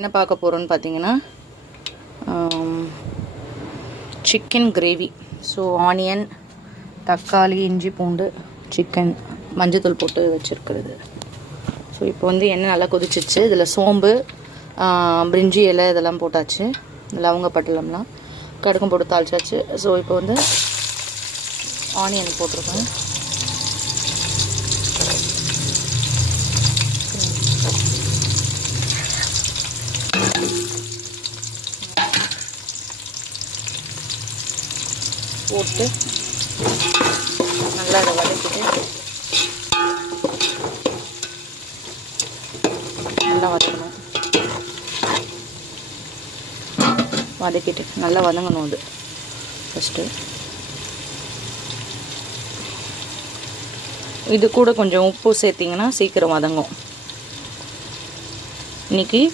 என்ன பார்க்க போகிறோன்னு பார்த்தீங்கன்னா சிக்கன் கிரேவி. ஸோ ஆனியன், தக்காளி, இஞ்சி பூண்டு, சிக்கன், மஞ்சத்தூள் போட்டு வச்சுருக்கிறது. ஸோ இப்போ வந்து எண்ணெய் நல்லா கொதிச்சிச்சு. இதில் சோம்பு, பிரிஞ்சி இலை இதெல்லாம் போட்டாச்சு. லவங்க பட்டலம்லாம் கடுக்கும் போட்டு தாளிச்சாச்சு. ஸோ இப்போ வந்து ஆனியன் போட்டிருக்கேன். போட்டு நல்லா அதை வதக்கிட்டு நல்லா வதக்கணும். வதக்கிட்டு நல்லா வதங்கணும். அது ஃபஸ்ட்டு இது கூட கொஞ்சம் உப்பு சேர்த்திங்கன்னா சீக்கிரம் வதங்கும். இன்றைக்கி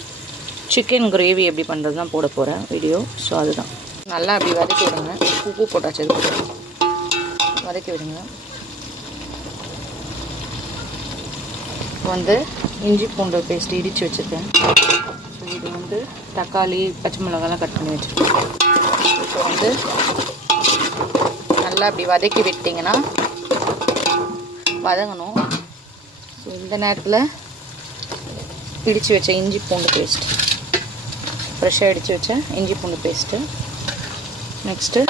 சிக்கன் கிரேவி எப்படி பண்ணுறது தான் போட போகிறேன் வீடியோ. ஸோ அதுதான் நல்லா அப்படி வதக்கி விடுங்க. உப்பு போட்டாச்சு, அது கூட வதக்கி விடுங்க. வந்து இஞ்சி பூண்டு பேஸ்ட் இடித்து வச்சுருக்கேன். ஸோ இது வந்து தக்காளி, பச்சை மிளகாலாம் கட் பண்ணி வச்சுருக்கேன். இப்போ வந்து நல்லா அப்படி வதக்கி விட்டிங்கன்னா வதங்கணும். ஸோ இந்த நேரத்தில் இடித்து வச்ச இஞ்சி பூண்டு பேஸ்ட், ஃப்ரெஷ்ஷாக இடித்து வச்ச இஞ்சி பூண்டு பேஸ்ட்டு, நெக்ஸ்ட்டு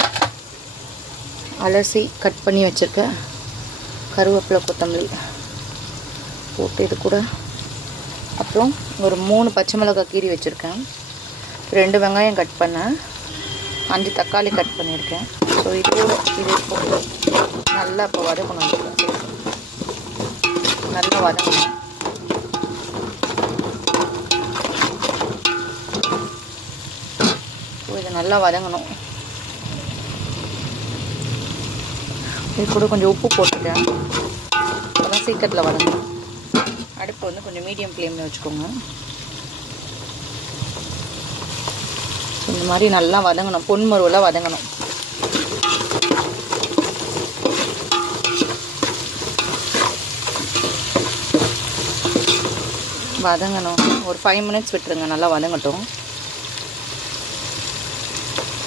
அலசி கட் பண்ணி வச்சுருக்க கருவேப்பிலை, கொத்தமல்லி போட்டு இது கூட, அப்புறம் ஒரு 3 பச்சை மிளகாய் கீரி வச்சுருக்கேன், 2 வெங்காயம் கட் பண்ணேன், 5 தக்காளி கட் பண்ணியிருக்கேன். ஸோ இது கூட இது போட்டு நல்லா இப்போ வதக்கணும். நல்லா வதக்கணும். ஸோ இது நல்லா வதங்கணும். இது கூட கொஞ்சம் உப்பு போட்டுட்டேன், அப்போதான் சீக்கிரத்தில் வதங்கணும். அடுப்பு வந்து கொஞ்சம் மீடியம் ஃப்ளேமில் வச்சுக்கோங்க. இந்த மாதிரி நல்லா வதங்கணும், பொன்மருவலாக வதங்கணும். வதங்கணும். ஒரு 5 மினிட்ஸ் விட்டுருங்க, நல்லா வதங்கட்டும்.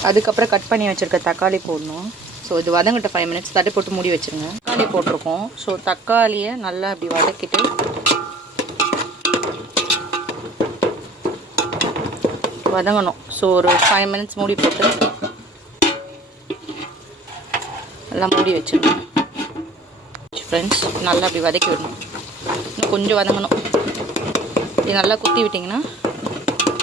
அதுக்கப்புறம் கட் பண்ணி வச்சுருக்க தக்காளி போடணும். ஸோ இது வதங்கிட்ட 5 மினிட்ஸ் தட்டி போட்டு மூடி வச்சுருங்க. தக்காளி போட்டிருக்கோம். ஸோ தக்காளியை நல்லா அப்படி வதக்கிட்டு வதங்கணும். ஸோ ஒரு 5 மினிட்ஸ் மூடி போட்டு நல்லா மூடி வச்சுருங்க. ஃப்ரெண்ட்ஸ் நல்லா அப்படி வதக்கி விடணும். இன்னும் கொஞ்சம் வதங்கணும். இது நல்லா குத்தி விட்டிங்கன்னா